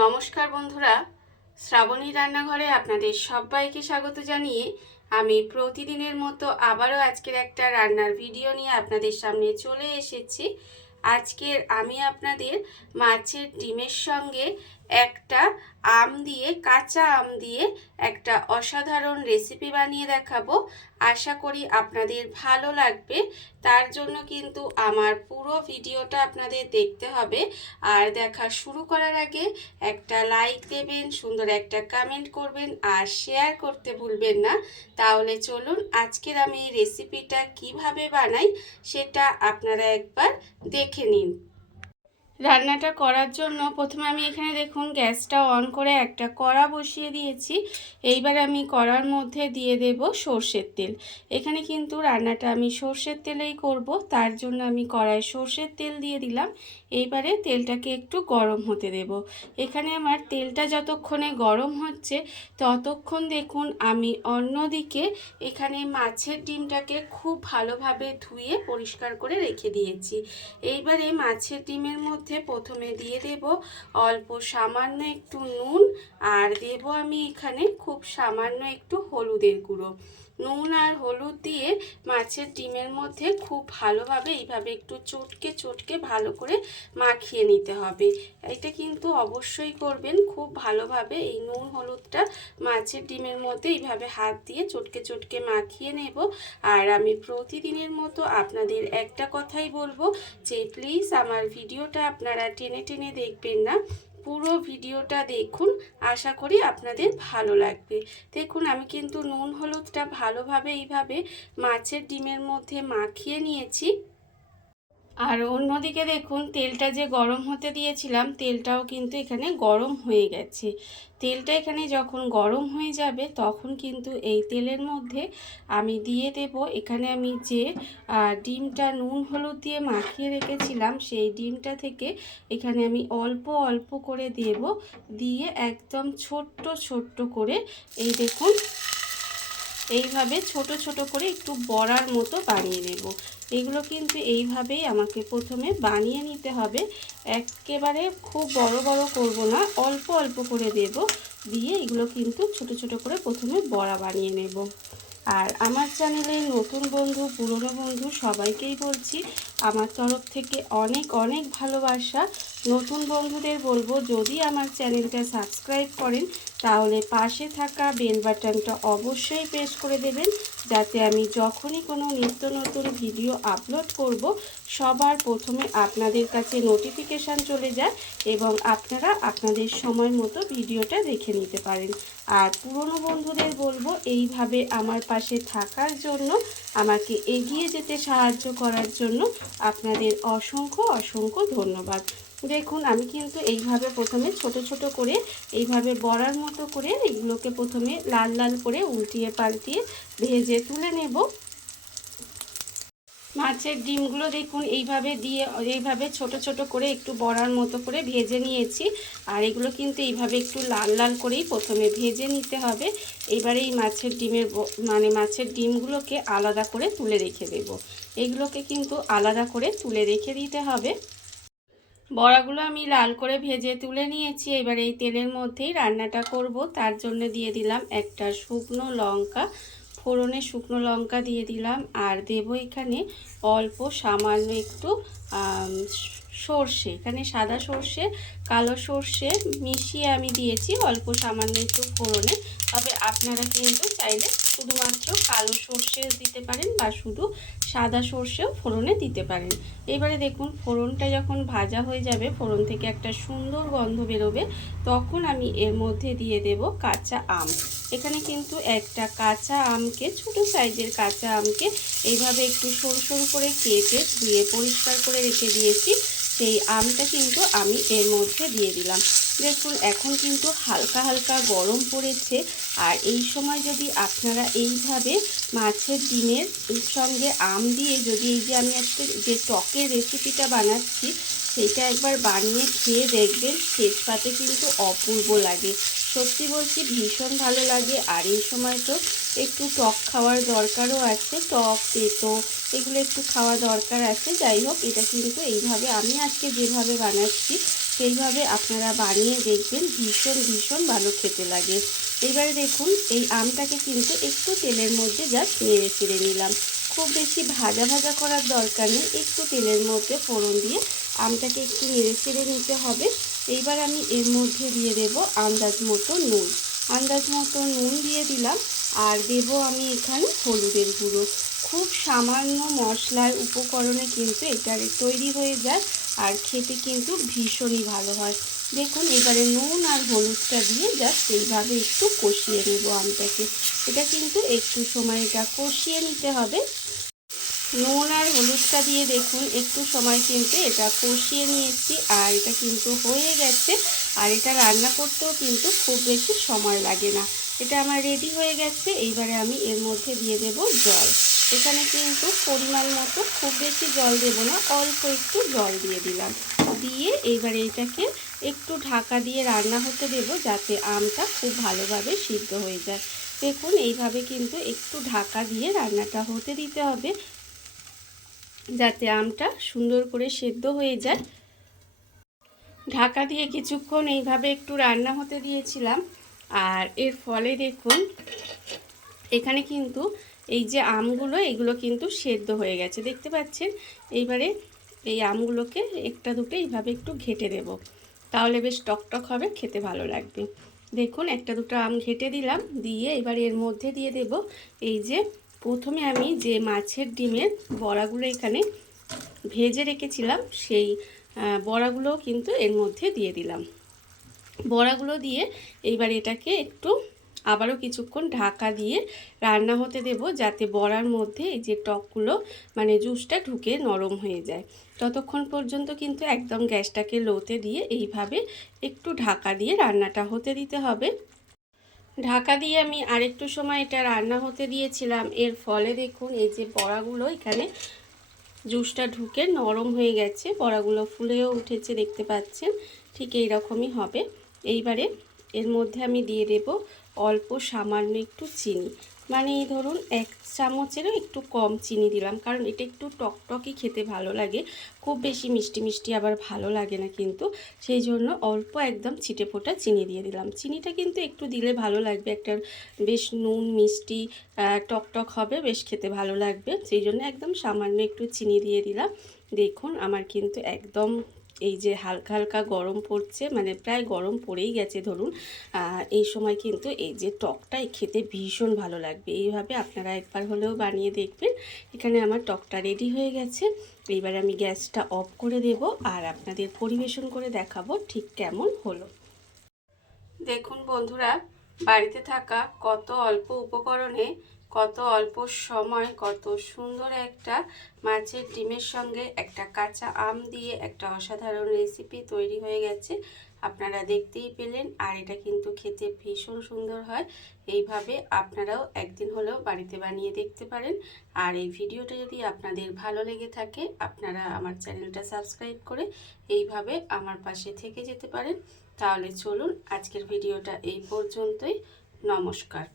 নমস্কার বন্ধুরা, শ্রাবণী রান্নাঘরে আপনাদের সবাইকে স্বাগত জানিয়ে আমি প্রতিদিনের মতো আবারও আজকের একটা রান্নার ভিডিও নিয়ে আপনাদের সামনে চলে এসেছি। আজকের আমি আপনাদের মাছের ডিমের সঙ্গে একটা কাঁচা আম দিয়ে একটা অসাধারণ রেসিপি বানিয়ে দেখাবো। আশা করি আপনাদের ভালো লাগবে। তার জন্য কিন্তু আমার পুরো ভিডিওটা আপনাদের দেখতে হবে। আর দেখা শুরু করার আগে একটা লাইক দেবেন, সুন্দর একটা কমেন্ট করবেন আর শেয়ার করতে ভুলবেন না। তাহলে চলুন আজকের আমি এই রেসিপিটা কিভাবে বানাই সেটা আপনারা একবার দেখে নিন। রান্নাটা করার জন্য প্রথমে আমি এখানে দেখুন গ্যাসটা অন করে একটা কড়া বসিয়ে দিয়েছি। এইবার আমি কড়ার মধ্যে দিয়ে দেব সর্ষের তেল। এখানে কিন্তু রান্নাটা আমি সর্ষের তেলেই করব, তার জন্য আমি কড়ায় সর্ষের তেল দিয়ে দিলাম। এইবারে তেলটাকে একটু গরম হতে দেব। এখানে আমার তেলটা যতক্ষণে গরম হচ্ছে ততক্ষণ দেখুন আমি অন্যদিকে এখানে মাছের ডিমটাকে খুব ভালোভাবে ধুয়ে পরিষ্কার করে রেখে দিয়েছি। এইবারে মাছের ডিমের মধ্যে প্রথমে দিয়ে দেব অল্প সামান্য একটু নুন, আর দেব আমি এখানে খুব সামান্য একটু হলুদের গুঁড়ো। নুন আর হলুদ দিয়ে মাছের ডিমের মধ্যে খুব ভালোভাবে এইভাবে একটু চটকে চটকে ভালো করে মাখিয়ে নিতে হবে। এটা কিন্তু অবশ্যই করবেন, খুব ভালোভাবে এই নুন হলুদটা মাছের ডিমের মধ্যে এইভাবে হাত দিয়ে চটকে চটকে মাখিয়ে নেব। আর আমি প্রতিদিনের মতো আপনাদের একটা কথাই বলবো যে প্লিজ আমার ভিডিওটা আপনারা টেনে টেনে দেখবেন না, পুরো ভিডিওটা দেখুন। আশা করি আপনাদের ভালো লাগবে। দেখুন আমি কিন্তু নুন হলুদটা ভালোভাবে এইভাবে মাছের ডিমের মধ্যে মাখিয়ে নিয়েছি। আর অন্যদিকে দেখুন তেলটা যে গরম হতে দিয়েছিলাম তেলটাও কিন্তু এখানে গরম হয়ে গেছে। তেলটা এখানে যখন গরম হয়ে যাবে তখন কিন্তু এই তেলের মধ্যে আমি দিয়ে দেব এখানে আমি যে ডিমটা নুন হলুদ দিয়ে মাখিয়ে রেখেছিলাম সেই ডিমটা থেকে এখানে আমি অল্প অল্প করে দেব, দিয়ে একদম ছোট্ট ছোট্ট করে এই দেখুন এইভাবে ছোট ছোট করে একটু বড়ার মতো বানিয়ে নেব। এগুলো কিন্তু এইভাবেই আমাকে প্রথমে বানিয়ে নিতে হবে। একেবারে খুব বড় বড় করব না, অল্প অল্প করে দেব, দিয়ে এগুলো কিন্তু ছোট ছোট করে প্রথমে বড়া বানিয়ে নেব। আর আমার চ্যানেলে নতুন বন্ধু পুরনো বন্ধু সবাইকেই বলছি আমার তরফ থেকে অনেক অনেক ভালোবাসা। নতুন বন্ধুদের বলবো যদি আমার চ্যানেলটা সাবস্ক্রাইব করেন তাহলে পাশে থাকা বেল বাটনটা অবশ্যই প্রেস করে দেবেন, যাতে আমি যখনই কোনো নিত্য নতুন ভিডিও আপলোড করব সবার প্রথমে আপনাদের কাছে নোটিফিকেশান চলে যায় এবং আপনারা আপনাদের সময় মতো ভিডিওটা দেখে নিতে পারেন। আর পুরনো বন্ধুদের বলবো এইভাবে আমার পাশে থাকার জন্য, আমাকে এগিয়ে যেতে সাহায্য করার জন্য আপনাদের অসংখ্য অসংখ্য ধন্যবাদ। দেখুন আমি কিন্তু এইভাবে প্রথমে ছোট ছোট করে এইভাবে বড়ার মতো করে এগুলোকে প্রথমে লাল লাল করে উল্টিয়ে পাল্টিয়ে ভেজে তুলে নেব। মাছের ডিমগুলো দেখুন এইভাবে ছোট ছোট করে একটু বড়ার মতো করে ভেজে নিয়েছি। আর এগুলো কিন্তু এইভাবে একটু লাল লাল করেই প্রথমে ভেজে নিতে হবে। এবারে এই মাছের ডিমগুলোকে আলাদা করে তুলে রেখে দেব। এগুলোকে কিন্তু আলাদা করে তুলে রেখে দিতে হবে। বড়াগুলো আমি লাল করে ভেজে তুলে নিয়েছি। এবার এই তেলের মধ্যেই রান্নাটা করব। তার জন্য দিয়ে দিলাম একটা শুকনো লঙ্কা, ফোড়নে শুকনো লঙ্কা দিয়ে দিলাম। আর দেব এখানে অল্প সামান্য একটু সর্ষে, এখানে সাদা সর্ষে কালো সর্ষে মিশিয়ে আমি দিয়েছি অল্প সামান্য একটু ফোড়নে। তবে আপনারা কিন্তু চাইলে শুধুমাত্র কালো সর্ষে দিতে পারেন বা শুধু সাদা সর্ষেও ফোড়নে দিতে পারেন। এবারে দেখুন ফোড়নটা যখন ভাজা হয়ে যাবে, ফোড়ন থেকে একটা সুন্দর গন্ধ বেরোবে, তখন আমি এর মধ্যে দিয়ে দেব কাঁচা আম। এখানে কিন্তু একটা কাঁচা আমকে, ছোট সাইজের কাঁচা আমকে এইভাবে একটু সরু সরু করে কেটে ধুয়ে পরিষ্কার করে রেখে দিয়েছি। সেই আমটা কিন্তু আমি এর মধ্যে দিয়ে দিলাম। দেখুন এখন কিন্তু হালকা হালকা গরম পড়েছে, আর এই সময় যদি আপনারা এইভাবে মাছের ডিমের সঙ্গে আম দিয়ে যদি এই যে আমি আজকে যে টকের রেসিপিটা বানাচ্ছি সেটা একবার বানিয়ে খেয়ে দেখবেন, শেষ পাতে কিন্তু অপূর্ব লাগে। সত্যি বলছি ভীষণ ভালো লাগে। আর এই সময় তো একটু টক খাওয়ার দরকারও আছে, টক তেতো এগুলো একটু খাওয়া দরকার আছে। যাই হোক এটা কিন্তু এইভাবে আমি আজকে যেভাবে বানাচ্ছি সেইভাবে আপনারা বানিয়ে দেখবেন, ভীষণ ভীষণ ভালো খেতে লাগে। এবারে দেখুন এই আমটাকে কিন্তু একটু তেলের মধ্যে জাস্ট নেড়ে চেড়ে নিলাম। খুব বেশি ভাজা ভাজা করার দরকার নেই, একটু তেলের মধ্যে ফোড়ন দিয়ে আমটাকে একটু নেড়ে চেড়ে নিতে হবে। এইবার আমি এর মধ্যে দিয়ে দেব আন্দাজ মতো নুন। আন্দাজ মতো নুন দিয়ে দিলাম, আর দেব আমি এখানে হলুদের গুঁড়ো। খুব সামান্য মশলার উপকরণে কিন্তু এটা তৈরি হয়ে যায়, আর খেতে কিন্তু ভীষণই ভালো হয়। দেখুন এবারে নুন আর হলুদটা দিয়ে জাস্ট এইভাবে একটু কষিয়ে নেব আমটাকে। এটা কিন্তু একটু সময় এটা কষিয়ে নিতে হবে। নুন আর হলুদটা দিয়ে দেখুন একটু সময় কিন্তু এটা কষিয়ে নিয়েছি, আর এটা কিন্তু হয়ে গেছে। আর এটা রান্না করতেও কিন্তু খুব বেশি সময় লাগে না। এটা আমার রেডি হয়ে গেছে। এইবারে আমি এর মধ্যে দিয়ে দেব জল। এখানে কিন্তু পরিমাণ মতো, খুব বেশি জল দেব না, অল্প একটু জল দিয়ে দিলাম। দিয়ে এইবারে এটাকে একটু ঢাকা দিয়ে রান্না হতে দেব, যাতে আমটা খুব ভালোভাবে সিদ্ধ হয়ে যায়। দেখুন এইভাবে কিন্তু একটু ঢাকা দিয়ে রান্নাটা হতে দিতে হবে, যাতে আমটা সুন্দর করে সেদ্ধ হয়ে যায়। ঢাকা দিয়ে কিছুক্ষণ এইভাবে একটু রান্না হতে দিয়েছিলাম, আর এর ফলে দেখুন এখানে কিন্তু এই যে আমগুলো, এগুলো কিন্তু সেদ্ধ হয়ে গেছে, দেখতে পাচ্ছেন। এইবারে এই আমগুলোকে একটা দুটো এইভাবে একটু ঘেটে দেব, তাহলে বেশ টকটক হবে, খেতে ভালো লাগবে। দেখুন একটা দুটো আম ঘেটে দিলাম, দিয়ে এবার এর মধ্যে দিয়ে দেব এই যে প্রথমে আমি যে মাছের ডিমের বড়াগুলো এখানে ভেজে রেখেছিলাম, সেই বড়াগুলোও কিন্তু এর মধ্যে দিয়ে দিলাম। বড়াগুলো দিয়ে এইবার এটাকে একটু আবারও কিছুক্ষণ ঢাকা দিয়ে রান্না হতে দেব, যাতে বড়ার মধ্যে এই যে টকগুলো মানে জুসটা ঢুকে নরম হয়ে যায়। ততক্ষণ পর্যন্ত কিন্তু একদম গ্যাসটাকে লোতে দিয়ে এইভাবে একটু ঢাকা দিয়ে রান্নাটা হতে দিতে হবে। ঢাকা দিয়ে আমি আরেকটু সময় এটা রান্না হতে দিয়েছিলাম। এর ফলে দেখুন এই যে বড়াগুলো এখানে জুসটা ঢুকে নরম হয়ে গেছে, বড়াগুলো ফুলেও উঠেছে, দেখতে পাচ্ছেন। ঠিক এই রকমই হবে। এইবারে এর মধ্যে আমি দিয়ে দেব অল্প সামান্য একটু চিনি, মানে এই ধরুন 1 চামচেরও একটু কম চিনি দিলাম, কারণ এটা একটু টকটকই খেতে ভালো লাগে, খুব বেশি মিষ্টি মিষ্টি আবার ভালো লাগে না কিন্তু, সেই জন্য অল্প একদম ছিটে ফোটা চিনি দিয়ে দিলাম। চিনিটা কিন্তু একটু দিলে ভালো লাগবে, একটা বেশ নুন মিষ্টি টকটক হবে, বেশ খেতে ভালো লাগবে, সেই জন্য একদম সামান্য একটু চিনি দিয়ে দিলাম। দেখুন আমার কিন্তু একদম এই যে হালকা হালকা গরম পড়ছে, মানে প্রায় গরম পড়েই গেছে ধরুন, এই সময় কিন্তু এই যে টকটাই খেতে ভীষণ ভালো লাগবে। এইভাবে আপনারা একবার হলেও বানিয়ে দেখবেন। এখানে আমার টকটা রেডি হয়ে গেছে। এইবার আমি গ্যাসটা অফ করে দেব, আর আপনাদের পরিবেশন করে দেখাবো ঠিক কেমন হলো। দেখুন বন্ধুরা, বাড়িতে থাকা কত অল্প উপকরণে, কত অল্প সময়, কত সুন্দর একটা মাছের ডিমের সঙ্গে একটা কাঁচা আম দিয়ে একটা অসাধারণ রেসিপি তৈরি হয়ে গেছে। আপনারা দেখতেই পেলেন, আর এটা কিন্তু খেতে ভীষণ সুন্দর হয়। এইভাবে আপনারাও একদিন হলেও বাড়িতে বানিয়ে দেখতে পারেন। আর এই ভিডিওটা যদি আপনাদের ভালো লেগে থাকে, আপনারা আমার চ্যানেলটা সাবস্ক্রাইব করে এইভাবে আমার পাশে থেকে যেতে পারেন। তাহলে চলুন আজকের ভিডিওটা এই পর্যন্তই। নমস্কার।